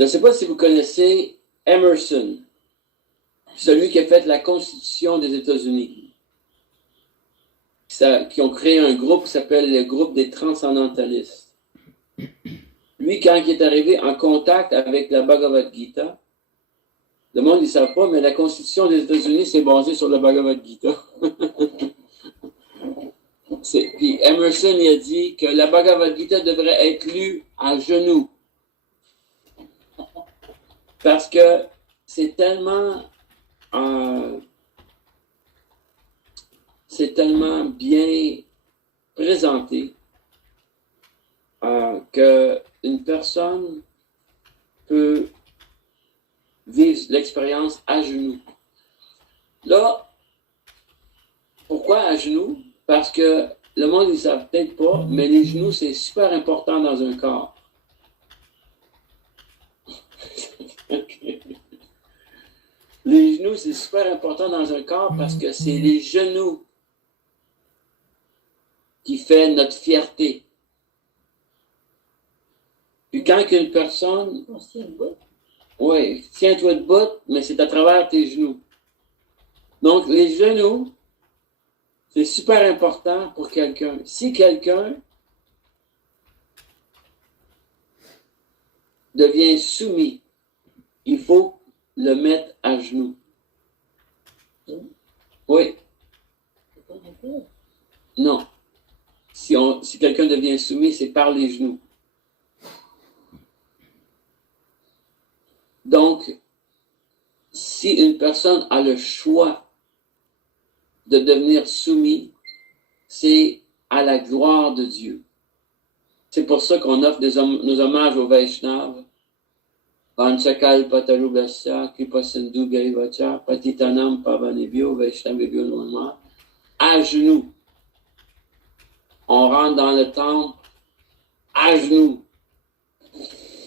Je ne sais pas si vous connaissez Emerson, celui qui a fait la Constitution des États-Unis, qui ont créé un groupe qui s'appelle le groupe des transcendantalistes. Lui, quand il est arrivé en contact avec la Bhagavad Gita, le monde ne savent pas, mais la Constitution des États-Unis, c'est basé sur la Bhagavad Gita. Puis Emerson il a dit que la Bhagavad Gita devrait être lue à genoux. Parce que c'est tellement bien présenté qu'une personne peut vivre l'expérience à genoux. Là, pourquoi à genoux? Parce que le monde, ils ne savent peut-être pas, mais les genoux, c'est super important dans un corps. Les genoux, c'est super important dans un corps parce que c'est les genoux qui fait notre fierté. Puis quand une personne... Oui, tiens-toi debout, mais c'est à travers tes genoux. Donc, les genoux, c'est super important pour quelqu'un. Si quelqu'un devient soumis, il faut le mettre à genoux. Oui. Non. Si quelqu'un devient soumis, c'est par les genoux. Donc, si une personne a le choix de devenir soumis, c'est à la gloire de Dieu. C'est pour ça qu'on offre nos hommages aux Vaishnavas. Vanchakal Patarubhasya, Kripasindu Gaivacha, Patitanam Pavanebhyo, Vaishnavebhyo Noma. À genoux. On rentre dans le temple à genoux.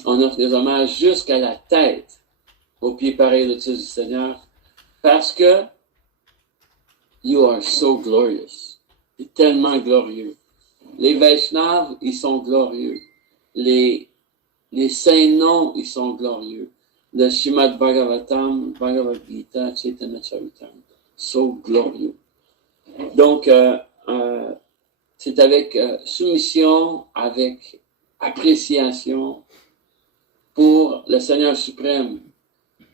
On offre des hommages jusqu'à la tête, aux pieds pareils de du Seigneur, parce que you are so glorious. C'est tellement glorieux. Les Vaishnavas, ils sont glorieux. Les saints noms, ils sont glorieux. Le Srimad Bhagavatam, Bhagavad Gita, Chaitanya Charitam, so glorieux. Donc, c'est avec soumission, avec appréciation pour le Seigneur suprême.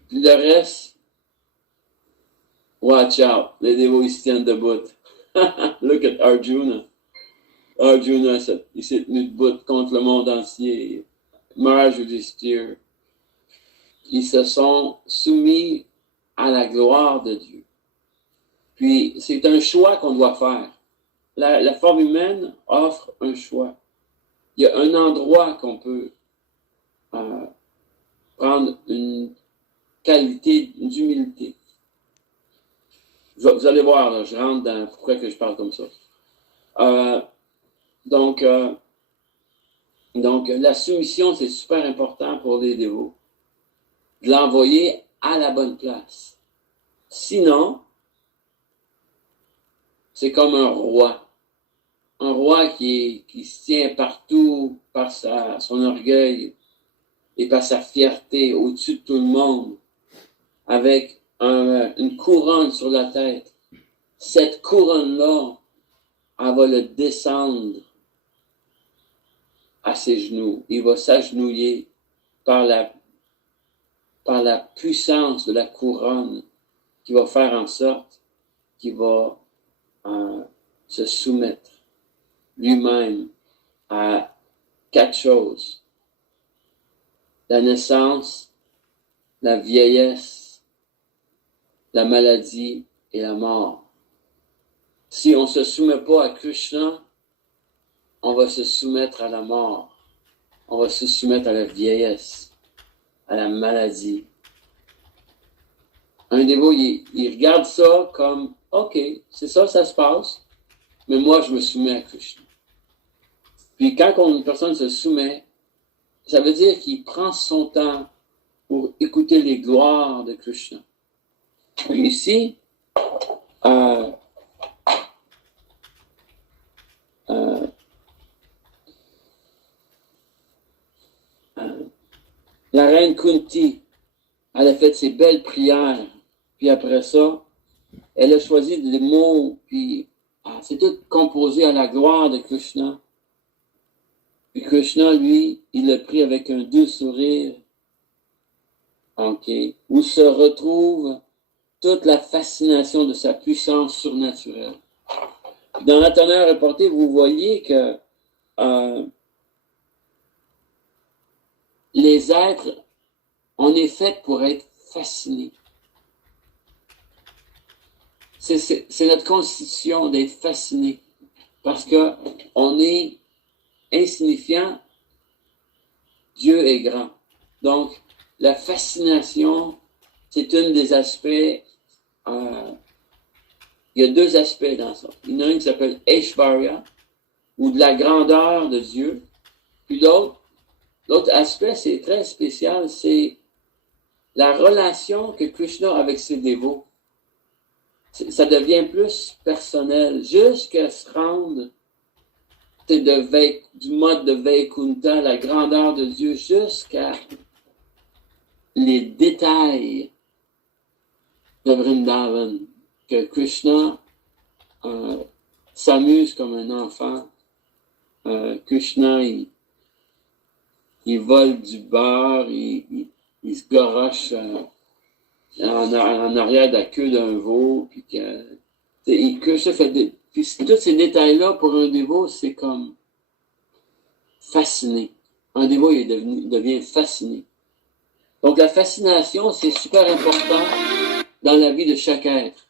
Puis le reste, watch out, les dévots ils se tiennent debout. Look at Arjuna. Arjuna, il s'est tenu debout contre le monde entier. Maharaj Yudhishthira. Ils se sont soumis à la gloire de Dieu. Puis, c'est un choix qu'on doit faire. La forme humaine offre un choix. Il y a un endroit qu'on peut prendre une qualité d'humilité. Vous allez voir, là, je rentre dans pourquoi que je parle comme ça. Donc, la soumission, c'est super important pour les dévots. De l'envoyer à la bonne place. Sinon, c'est comme un roi. Un roi qui se tient partout par son orgueil et par sa fierté au-dessus de tout le monde, avec une couronne sur la tête. Cette couronne-là, elle va le descendre à ses genoux. Il va s'agenouiller par la puissance de la couronne qui va faire en sorte qu'il va se soumettre lui-même à 4 choses. La naissance, la vieillesse, la maladie et la mort. Si on ne se soumet pas à Krishna, on va se soumettre à la mort. On va se soumettre à la vieillesse, à la maladie. Un dévot, il regarde ça comme, OK, c'est ça se passe, mais moi, je me soumets à Krishna. Puis quand une personne se soumet, ça veut dire qu'il prend son temps pour écouter les gloires de Krishna. Puis ici, La reine Kunti, elle a fait ses belles prières. Puis après ça, elle a choisi des mots, puis c'est tout composé à la gloire de Krishna. Puis Krishna, lui, il l'a pris avec un doux sourire, où se retrouve toute la fascination de sa puissance surnaturelle. Dans la tonnerre reportée, vous voyez que les êtres, on est fait pour être fascinés. C'est notre constitution d'être fasciné parce que on est insignifiant, Dieu est grand. Donc, la fascination, c'est un des aspects. Il y a deux aspects dans ça. Il y en a un qui s'appelle Aishvarya, ou de la grandeur de Dieu. Puis l'autre aspect, c'est très spécial, c'est la relation que Krishna a avec ses dévots. Ça devient plus personnel, jusqu'à se rendre du mode de Vaikunta, la grandeur de Dieu, jusqu'à les détails de Vrindavan, que Krishna s'amuse comme un enfant. Krishna, il vole du beurre, il se garoche en arrière de la queue d'un veau, puis Krishna fait puis tous ces détails-là, pour un dévot, c'est comme fasciné. Un dévot, il devient fasciné. Donc, la fascination, c'est super important dans la vie de chaque être.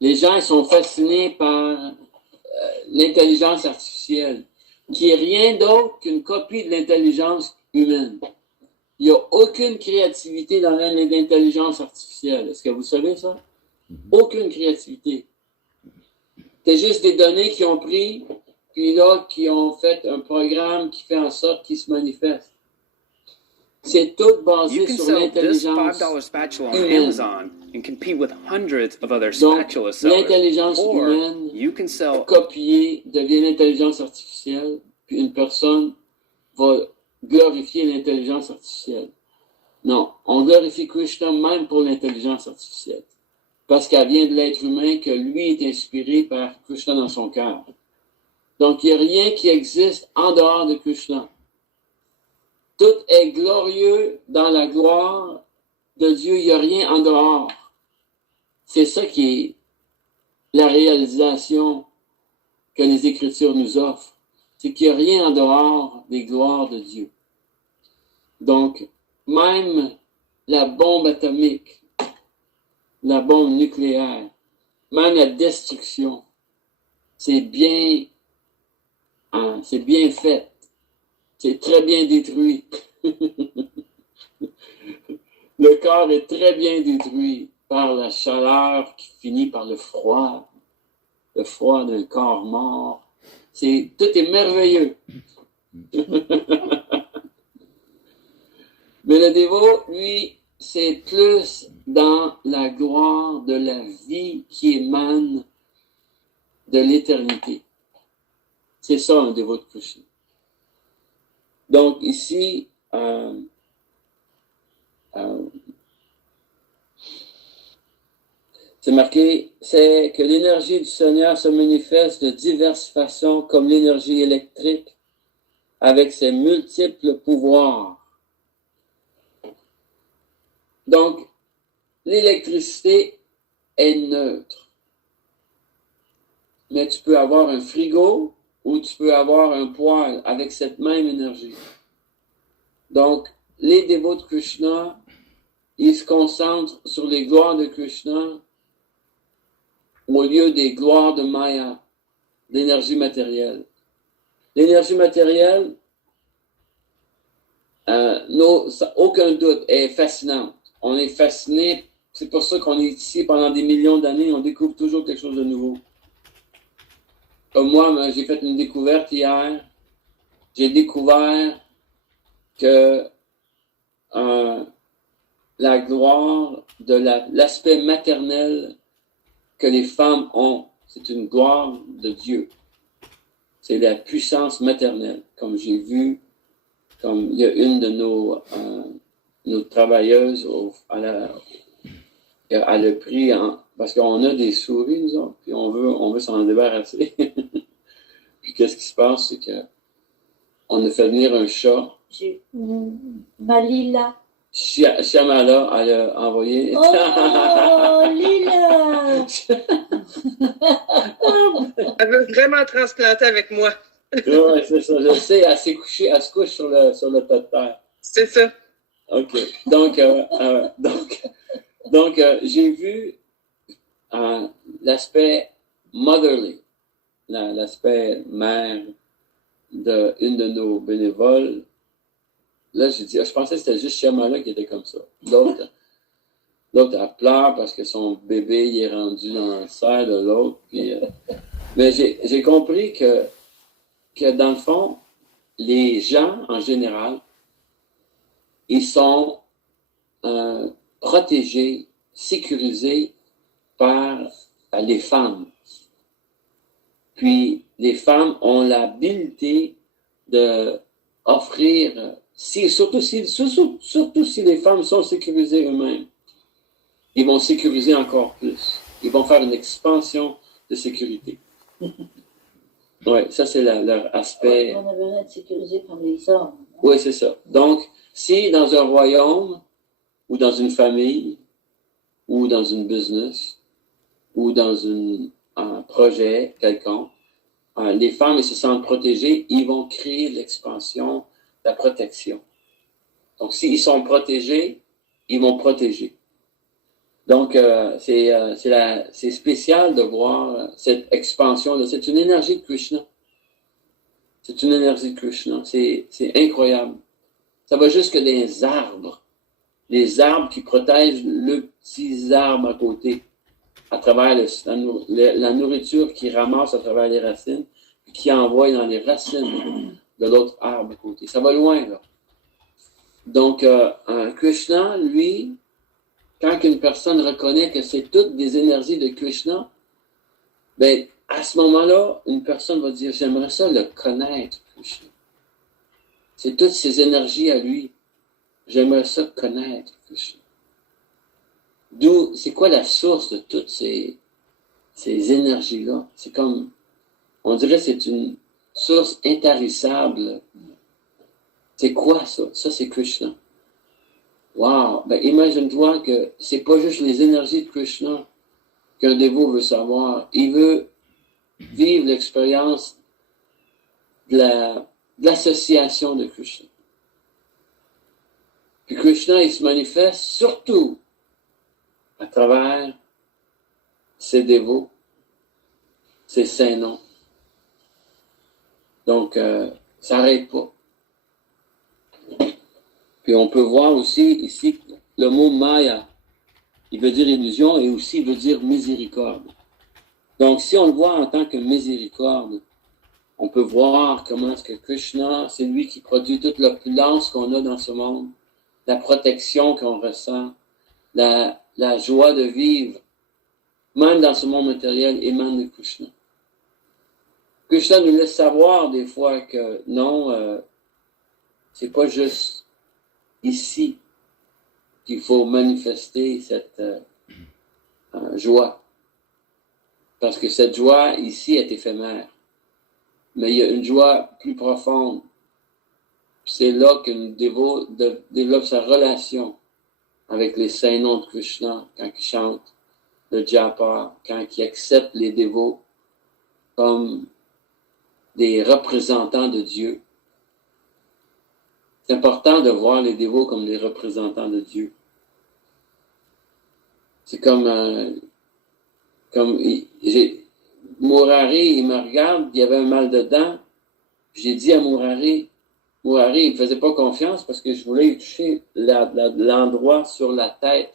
Les gens, ils sont fascinés par l'intelligence artificielle, qui est rien d'autre qu'une copie de l'intelligence humaine. Il n'y a aucune créativité dans l'intelligence artificielle. Est-ce que vous savez ça? Aucune créativité. C'est juste des données qui ont pris, puis là, qui ont fait un programme qui fait en sorte qu'ils se manifestent. C'est tout basé sur l'intelligence humaine. Donc, l'intelligence humaine copiée devient l'intelligence artificielle, puis une personne va glorifier l'intelligence artificielle. Non, on glorifie Krishna même pour l'intelligence artificielle. Parce qu'elle vient de l'être humain, que lui est inspiré par Krishna dans son cœur. Donc, il n'y a rien qui existe en dehors de Krishna. Tout est glorieux dans la gloire de Dieu. Il n'y a rien en dehors. C'est ça qui est la réalisation que les Écritures nous offrent. C'est qu'il n'y a rien en dehors des gloires de Dieu. Donc, même la bombe atomique, la bombe nucléaire, même la destruction, c'est bien fait. C'est très bien détruit. Le corps est très bien détruit par la chaleur qui finit par le froid d'un corps mort. Tout est merveilleux. Mais le dévot, lui, c'est plus dans la gloire de la vie qui émane de l'éternité. C'est ça un dévot de Krishna. Donc ici, c'est marqué, c'est que l'énergie du Seigneur se manifeste de diverses façons, comme l'énergie électrique, avec ses multiples pouvoirs. Donc, l'électricité est neutre. Mais tu peux avoir un frigo ou tu peux avoir un poêle avec cette même énergie. Donc, les dévots de Krishna, ils se concentrent sur les gloires de Krishna au lieu des gloires de Maya, l'énergie matérielle. L'énergie matérielle, aucun doute, est fascinante. On est fasciné, c'est pour ça qu'on est ici pendant des millions d'années, on découvre toujours quelque chose de nouveau. Comme moi, j'ai fait une découverte hier. J'ai découvert que la gloire de l'aspect maternel que les femmes ont, c'est une gloire de Dieu. C'est la puissance maternelle, comme j'ai vu comme il y a une de nos travailleuses elle a pris, parce qu'on a des souris, nous autres, puis on veut s'en débarrasser. Puis qu'est-ce qui se passe, c'est que on a fait venir un chat. Malila. Shyamala, elle a envoyé. Oh, Lila! Elle veut vraiment transplanter avec moi. Oui, c'est ça. Je sais, elle se couche sur le tas de terre. C'est ça. OK. Donc, j'ai vu l'aspect motherly, l'aspect mère d'une de nos bénévoles. Là, j'ai dit, je pensais que c'était juste Shyamala qui était comme ça. L'autre, elle pleure parce que son bébé il est rendu dans le sein de l'autre. Puis, mais j'ai compris que dans le fond, les gens, en général, ils sont protégés, sécurisés par les femmes. Puis, les femmes ont l'habilité d'offrir, surtout si les femmes sont sécurisées eux-mêmes, ils vont sécuriser encore plus. Ils vont faire une expansion de sécurité. Oui, ça c'est leur aspect. On a besoin de sécuriser par les hommes. Oui, c'est ça. Donc, si dans un royaume, ou dans une famille, ou dans une business, ou dans un projet quelconque, les femmes elles se sentent protégées, ils vont créer l'expansion, la protection. Donc, s'ils sont protégés, ils vont protéger. Donc, c'est spécial de voir cette expansion-là. C'est une énergie de Krishna. C'est une énergie de Krishna. C'est incroyable. Ça va jusque dans les arbres. Les arbres qui protègent le petit arbre à côté, à travers la nourriture qu'ils ramassent à travers les racines, puis qui envoie dans les racines de l'autre arbre à côté. Ça va loin, là. Donc, Krishna, lui, quand une personne reconnaît que c'est toutes des énergies de Krishna, ben, à ce moment-là, une personne va dire, j'aimerais ça le connaître, Krishna. C'est toutes ces énergies à lui. J'aimerais ça connaître, Krishna. D'où, c'est quoi la source de toutes ces énergies-là? C'est comme, on dirait que c'est une source intarissable. C'est quoi ça? Ça, c'est Krishna. Wow! Ben, imagine-toi que c'est pas juste les énergies de Krishna qu'un dévot veut savoir. Il veut vivre l'expérience de l'association de Krishna. Puis Krishna, il se manifeste surtout à travers ses dévots, ses saints noms. Donc, ça n'arrête pas. Puis on peut voir aussi ici le mot Maya. Il veut dire illusion et aussi il veut dire miséricorde. Donc, si on le voit en tant que miséricorde, on peut voir comment est-ce que Krishna, c'est lui qui produit toute l'opulence qu'on a dans ce monde, la protection qu'on ressent, la joie de vivre, même dans ce monde matériel, émane de Krishna. Krishna nous laisse savoir des fois que non, c'est pas juste ici qu'il faut manifester cette joie. Parce que cette joie ici est éphémère. Mais il y a une joie plus profonde. C'est là qu'un dévot développe sa relation avec les saints noms de Krishna, quand il chante le japa, quand il accepte les dévots comme des représentants de Dieu. C'est important de voir les dévots comme des représentants de Dieu. C'est comme Murari, il me regarde, il y avait un mal de dents. J'ai dit à Murari, il ne faisait pas confiance parce que je voulais lui toucher l'endroit sur la tête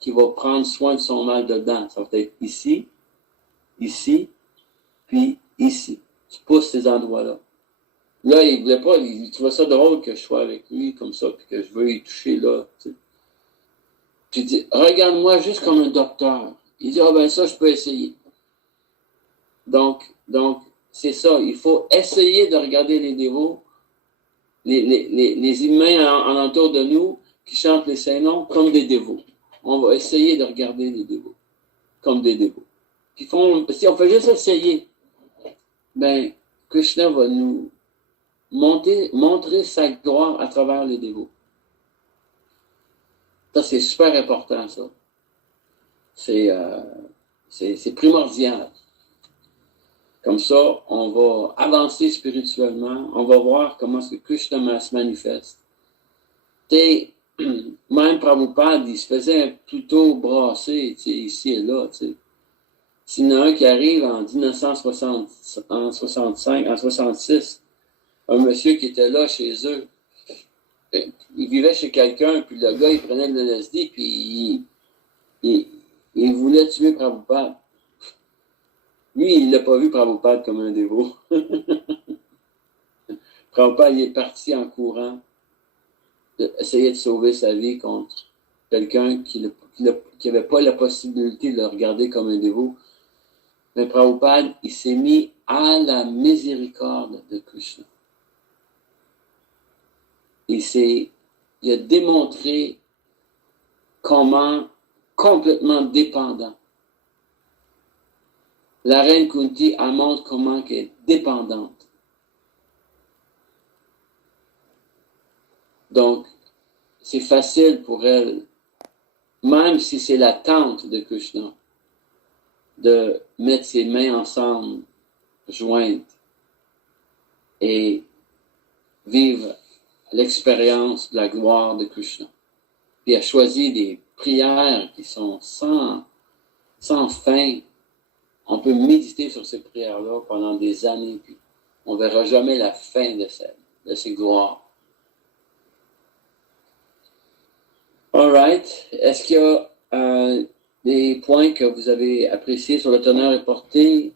qui va prendre soin de son mal de dents. Ça va être ici, puis ici. Tu pousses ces endroits-là. Là, il voulait pas, il trouvait ça drôle que je sois avec lui comme ça, puis que je veux y toucher là. Tu sais. Puis il dit, regarde-moi juste comme un docteur. Il dit, ben ça, je peux essayer. Donc, c'est ça, il faut essayer de regarder les dévots les humains en entour de nous qui chantent les saints noms comme des dévots. On va essayer de regarder les dévots comme des dévots. Si on fait juste essayer, ben, Krishna va nous montrer sa gloire à travers les dévots. Ça, c'est super important, ça. C'est primordial. Comme ça, on va avancer spirituellement, on va voir comment est-ce que Krishna se manifeste. Même Prabhupada, il se faisait plutôt brasser ici et là. S'il y en a un qui arrive en 1965, en 66, un monsieur qui était là chez eux, il vivait chez quelqu'un, puis le gars, il prenait de l'LSD, puis il voulait tuer Prabhupada. Lui, il l'a pas vu Prabhupada comme un dévot. Prabhupada, il est parti en courant, essayer de sauver sa vie contre quelqu'un qui n'avait pas la possibilité de le regarder comme un dévot. Mais Prabhupada, il s'est mis à la miséricorde de Krishna. Il a démontré comment complètement dépendant. La reine Kunti, elle montre comment elle est dépendante. Donc, c'est facile pour elle, même si c'est la tante de Krishna, de mettre ses mains ensemble, jointes, et vivre l'expérience de la gloire de Krishna. Puis elle choisit des prières qui sont sans fin. On peut méditer sur ces prières-là pendant des années, puis on ne verra jamais la fin de ces gloires. All right. Est-ce qu'il y a des points que vous avez appréciés sur le teneur et portée,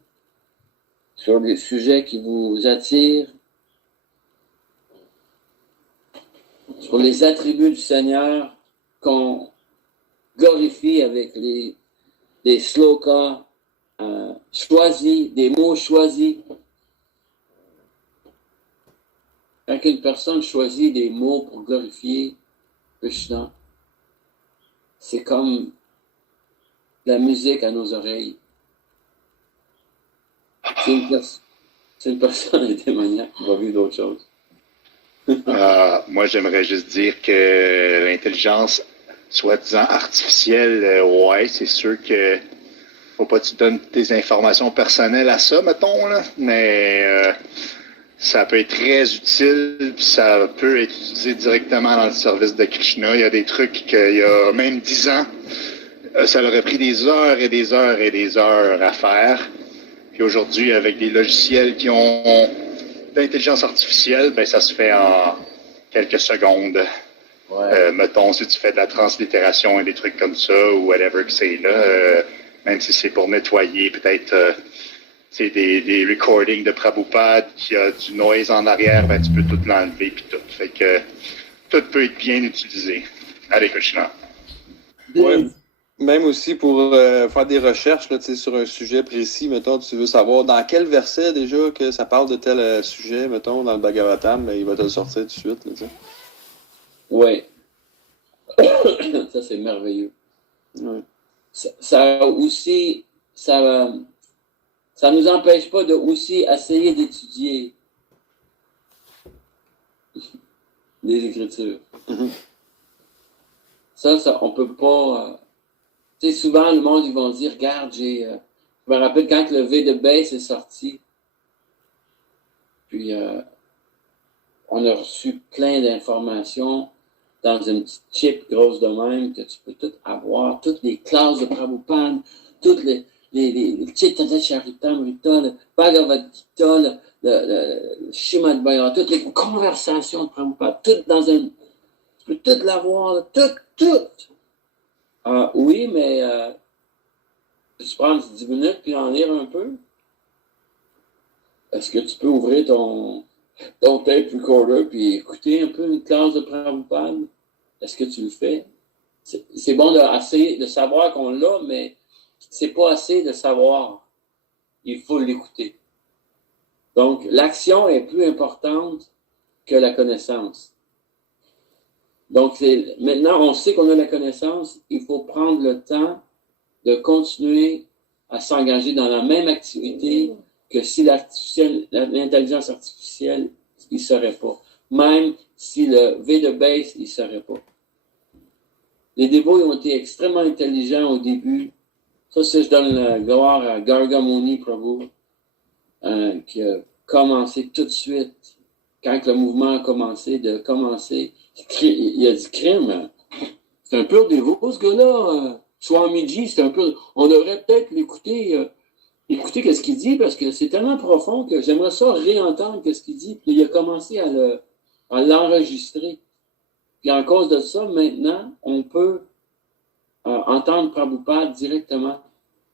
sur des sujets qui vous attirent, sur les attributs du Seigneur qu'on glorifie avec des slokas choisis, des mots choisis? Quand une personne choisit des mots pour glorifier Krishna, c'est comme la musique à nos oreilles. C'est une personne démoniaque qui va vivre d'autres choses. Moi, j'aimerais juste dire que l'intelligence soi-disant artificielle, ouais, c'est sûr que faut pas que tu donnes tes informations personnelles à ça, mettons, là, mais ça peut être très utile, puis ça peut être utilisé directement dans le service de Krishna. Il y a des trucs qu'il y a même 10 ans, ça leur a pris des heures et des heures et des heures à faire. Puis aujourd'hui, avec des logiciels qui ont l'intelligence artificielle, ben ça se fait en quelques secondes. Ouais. Mettons, si tu fais de la translittération et des trucs comme ça, ou whatever que c'est là, même si c'est pour nettoyer peut-être des recordings de Prabhupada qui a du noise en arrière, ben tu peux tout l'enlever puis tout. Fait que tout peut être bien utilisé. Allez, Krishna. Ouais. Même aussi pour faire des recherches là, sur un sujet précis, mettons, tu veux savoir dans quel verset déjà que ça parle de tel sujet, mettons, dans le Bhagavatam, ben, il va te le sortir tout de suite. Là, oui. Ça, c'est merveilleux. Ouais. Ça aussi, ça nous empêche pas de aussi essayer d'étudier les Écritures. Mm-hmm. Ça, on peut pas... Tu sais, souvent, le monde, ils vont dire, regarde, je me rappelle quand le V de Base est sorti, puis on a reçu plein d'informations dans une petite chip grosse de même, que tu peux tout avoir, toutes les classes de Prabhupada, toutes les Chaitanya Charitamrita, le Bhagavad Gita, le Srimad Bhagavatam, toutes les conversations de Prabhupada, toutes dans tu peux tout l'avoir, tout. Oui, mais peux-tu prendre 10 minutes puis en lire un peu? Est-ce que tu peux ouvrir ton tape recorder puis écouter un peu une classe de Prabhupada? Est-ce que tu le fais? C'est bon de savoir qu'on l'a, mais c'est pas assez de savoir. Il faut l'écouter. Donc, l'action est plus importante que la connaissance. Donc, maintenant, on sait qu'on a la connaissance, il faut prendre le temps de continuer à s'engager dans la même activité que si l'intelligence artificielle, il ne serait pas. Même si le V de base, il ne serait pas. Les dévots ils ont été extrêmement intelligents au début. Ça, je donne la gloire à Gargamuni Prabhu, qui a commencé tout de suite, quand le mouvement a commencé, il a dit crime. C'est un pur dévot, ce gars-là. Swamiji, c'est un peu. On devrait peut-être l'écouter, écouter ce qu'il dit, parce que c'est tellement profond que j'aimerais ça réentendre ce qu'il dit. Puis il a commencé à l'enregistrer. Puis en cause de ça, maintenant, on peut entendre Prabhupada directement.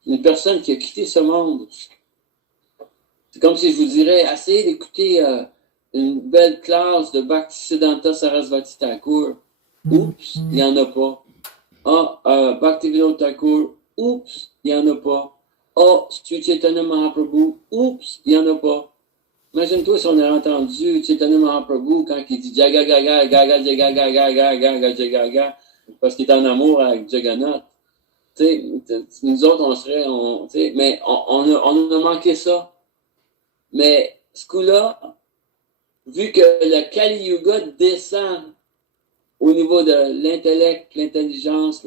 Une personne qui a quitté ce monde. C'est comme si je vous dirais, essayez d'écouter une belle classe de Bhaktisiddhanta Sarasvati Thakur. Oups, il n'y en a pas. Bhaktivinoda Thakur, oups, il n'y en a pas. Sri Chaitanya Mahaprabhu, oups, il n'y en a pas. Imagine-toi si on a entendu Chaitanya Mahaprabhu quand il dit Jaga Gaga, Gaga, Jaga, Gaga, Gaga, Jaga, Gaga, parce qu'il est en amour avec Jagannath. Nous autres, on serait, mais on a manqué ça. Mais ce coup-là, vu que le Kali Yuga descend au niveau de l'intellect, l'intelligence,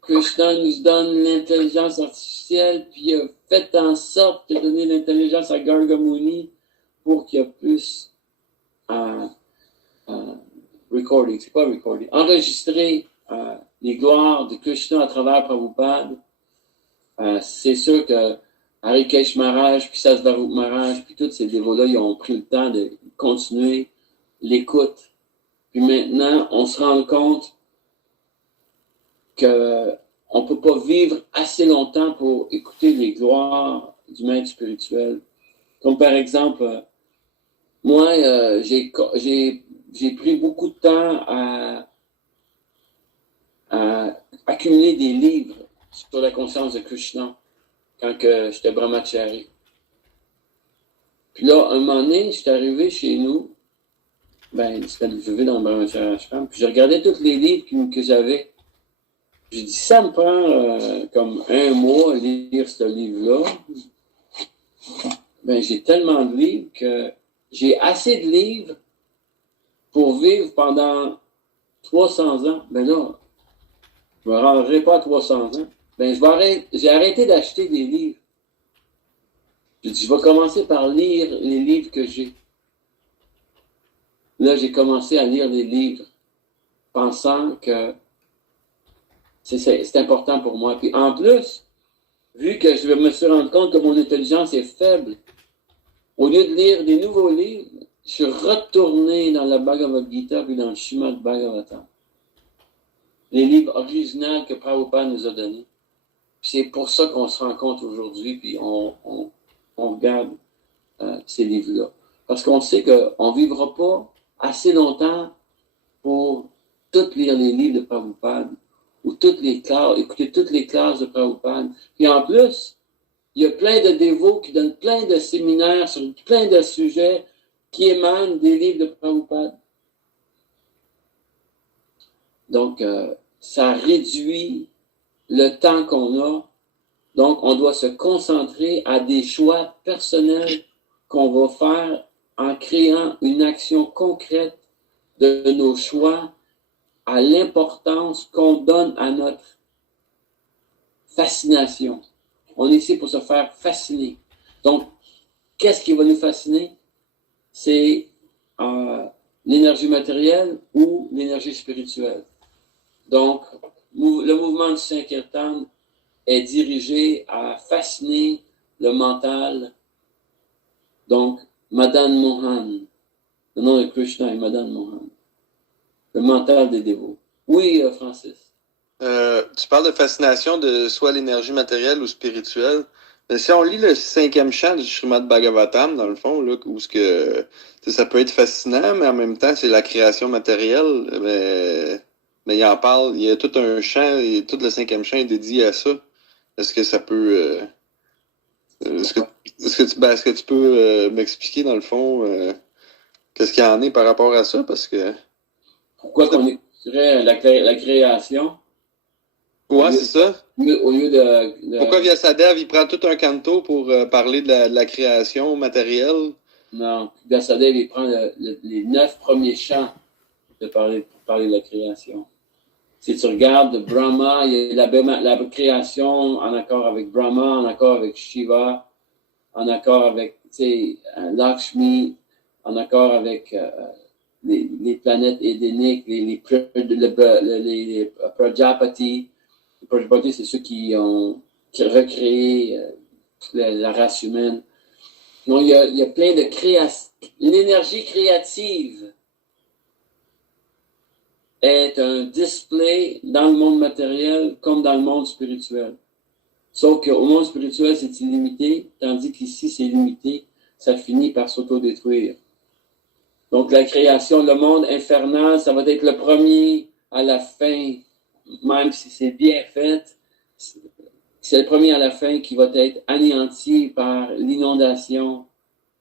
Krishna nous donne l'intelligence artificielle, puis il a fait en sorte de donner l'intelligence à Gargamuni pour qu'il puisse recording, c'est quoi recording? Enregistrer les gloires de Krishna à travers Prabhupada. C'est sûr que Harikesh Maharaj, puis Sasvarup Maharaj, puis tous ces dévots-là, ils ont pris le temps de continuer l'écoute. Puis maintenant, on se rend compte qu'on ne peut pas vivre assez longtemps pour écouter les gloires du maître spirituel. Comme par exemple, moi, j'ai pris beaucoup de temps à accumuler des livres sur la conscience de Krishna quand j'étais brahmachari. Puis là, un moment donné, j'étais arrivé chez nous, je vivais dans le brahmachari ashram, puis je regardais tous les livres que j'avais. J'ai dit, ça me prend comme un mois à lire ce livre-là. J'ai tellement de livres que j'ai assez de livres pour vivre pendant 300 ans. Là, je ne me rendrai pas à 300 ans. J'ai arrêté d'acheter des livres. J'ai dit, je vais commencer par lire les livres que j'ai. Là, j'ai commencé à lire les livres, pensant que c'est important pour moi. Puis en plus, vu que je me suis rendu compte que mon intelligence est faible, au lieu de lire des nouveaux livres, je suis retourné dans la Bhagavad Gita puis dans le Srimad Bhagavatam. Les livres originaux que Prabhupada nous a donnés. C'est pour ça qu'on se rencontre aujourd'hui, puis on regarde ces livres-là. Parce qu'on sait qu'on ne vivra pas assez longtemps pour tout lire les livres de Prabhupada, ou écouter toutes les classes de Prabhupada. Puis en plus, il y a plein de dévots qui donnent plein de séminaires sur plein de sujets qui émanent des livres de Prabhupada. Donc, ça réduit le temps qu'on a. Donc, on doit se concentrer à des choix personnels qu'on va faire en créant une action concrète de nos choix à l'importance qu'on donne à notre fascination. On est ici pour se faire fasciner. Donc, qu'est-ce qui va nous fasciner? C'est l'énergie matérielle ou l'énergie spirituelle. Donc, le mouvement du Sankirtan est dirigé à fasciner le mental. Donc, Madan Mohan, le nom de Krishna est Madan Mohan, le mental des dévots. Oui, Francis. Tu parles de fascination de soit l'énergie matérielle ou spirituelle. Mais si on lit le 5e chant du Srimad Bhagavatam, dans le fond, là, où ça peut être fascinant, mais en même temps, c'est la création matérielle. Mais il en parle, il y a tout un chant, et tout le 5e chant est dédié à ça. Est-ce que ça peut... est-ce que tu peux m'expliquer, dans le fond, Qu'est-ce qu'il y en est par rapport à ça? Parce que. Pourquoi qu'on écouterait la création Ouais, c'est ça. au lieu de... Pourquoi Vyasadeva, il prend tout un canto pour parler de la création matérielle? Non, Vyasadeva, il prend les 9 premiers chants pour parler de la création. Si tu regardes Brahma, il y a la création en accord avec Brahma, en accord avec Shiva, en accord avec Lakshmi, en accord avec les planètes édéniques, les Prajapati. Les Prajapati, c'est ceux qui ont recréé la race humaine. Donc, il y a plein de créations. L'énergie créative est un display dans le monde matériel comme dans le monde spirituel. Sauf qu'au monde spirituel, c'est illimité, tandis qu'ici, c'est limité. Ça finit par s'autodétruire. Donc, la création, le monde infernal, ça va être le premier à la fin, même si c'est bien fait. C'est le premier à la fin qui va être anéanti par l'inondation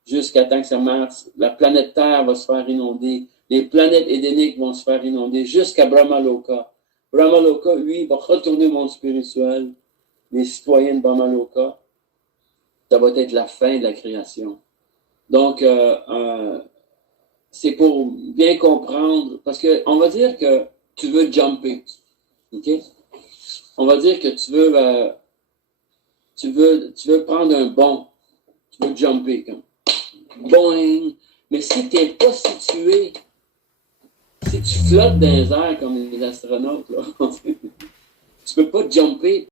jusqu'à temps que ça marche. La planète Terre va se faire inonder. Les planètes édéniques vont se faire inonder jusqu'à Brahmaloka. Brahmaloka, lui, va retourner au monde spirituel. Les citoyens de Brahmaloka, ça va être la fin de la création. Donc, c'est pour bien comprendre, parce que on va dire que tu veux jumper, ok? On va dire que tu veux prendre un bond, tu veux jumper, comme boing. Mais si tu n'es pas situé, si tu flottes dans les airs comme les astronautes, là, tu peux pas jumper